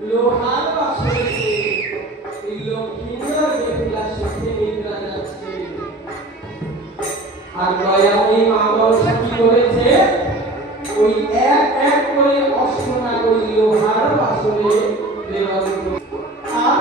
লোহার বাসরে এই লক্ষ্মীন্দর বেহুলা সুখে নিদ্রা যাচ্ছে। আর দয়াময়ী মা মনসা কি করেছে, ওই এক এক করে অষ্টনাগরী লোহার বাসরে দেওয়া। আর